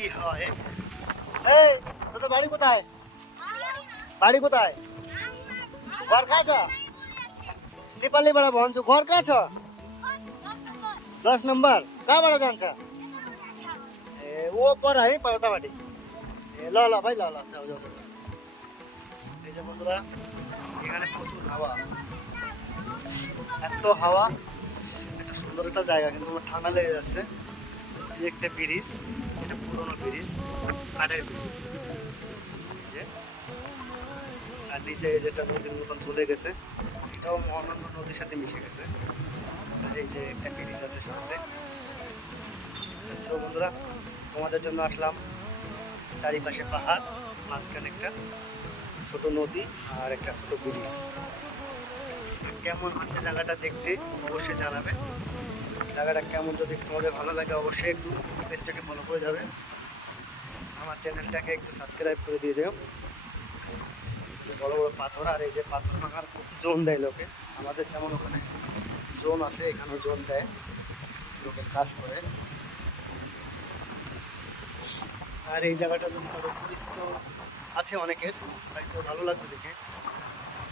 কি হয়। এই তোদের বাড়ি কোথায়? বাড়ি কোথায়? ঘর কাছ नेपाली बड़ा भन्छु घर कहाँ छ? 10 नंबर कहाँबाट जान्छ? ए ओ पर है पर्वताबाटी। ए ल ल भाइ ल ल जाऊ जाऊ। এই যে বন্ধুরা এখানে প্রচুর হাওয়া, এত হাওয়া, একটা সুন্দর একটা জায়গা, কিন্তু আমার ঠান্ডা লেগে যাচ্ছে। এই একটা ব্রিজ, এটা পুরোনো ব্রিজ, কাঠের ব্রিজ। যে আর নিচে যেটা নদীর মতন চলে গেছে, এটাও মহানন্দা নদীর সাথে মিশে গেছে। আর এই যে একটা ব্রিজ আছে সাথে। বন্ধুরা তোমাদের জন্য আসলাম, চারিপাশে পাহাড়, মাঝখানে একটা ছোট নদী আর একটা ছোট ব্রিজ। কেমন হচ্ছে জায়গাটা দেখতে অবশ্যই জানাবে। জায়গাটা কেমন, যদি তোমাদের ভালো লাগে অবশ্যই একটু পেজটাকে ফলো করে যাবে, আমার চ্যানেলটাকে একটু সাবস্ক্রাইব করে দিয়ে যাও। বড় বড় পাথর, আর এই যে পাথর ভাঙার জোন দেয় লোকে, আমাদের যেমন ওখানে জোন আছে এখানেও জোন দেয়, লোকে কাজ করে। আর এই জায়গাটা পরিচিত আছে অনেকের, হয়তো ভালো লাগবে দেখে।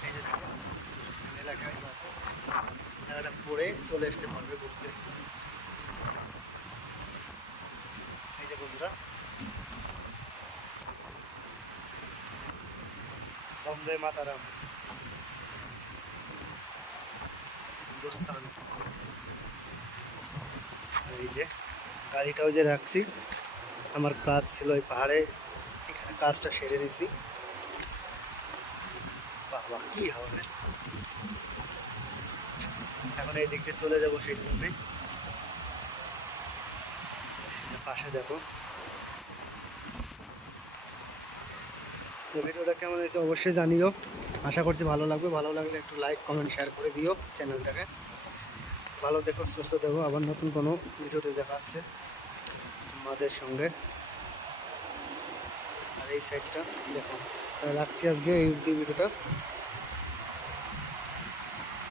এই যে দেখেন এলাকায় আছে, জায়গাটা পরে চলে আসতে পারবে ঘুরতে। এই যে বন্ধুরা বন্দে মাতারাম, হিন্দুস্তান। এই যে গাড়িটাও যে রাখছি, আমার কাজ ছিল এই পাহাড়ে, এখানে কাজটা সেরে নিয়েছি। বাবা কি হবে, এখন এই দিক দিয়ে চলে যাবো সেই জন্যে। পাশে দেখো। তো ভিডিওটা কেমন হয়েছে অবশ্যই জানিও, আশা করছি ভালো লাগবে। ভালো লাগলে একটু লাইক কমেন্ট শেয়ার করে দিও চ্যানেলটাকে। ভালো দেখো, সুস্থ দেখো, আবার নতুন কোনো ভিডিওতে দেখা হচ্ছে আমাদের সঙ্গে। আর এই সাইডটা দেখো, রাখছি আজকে এই ভিডিওটা।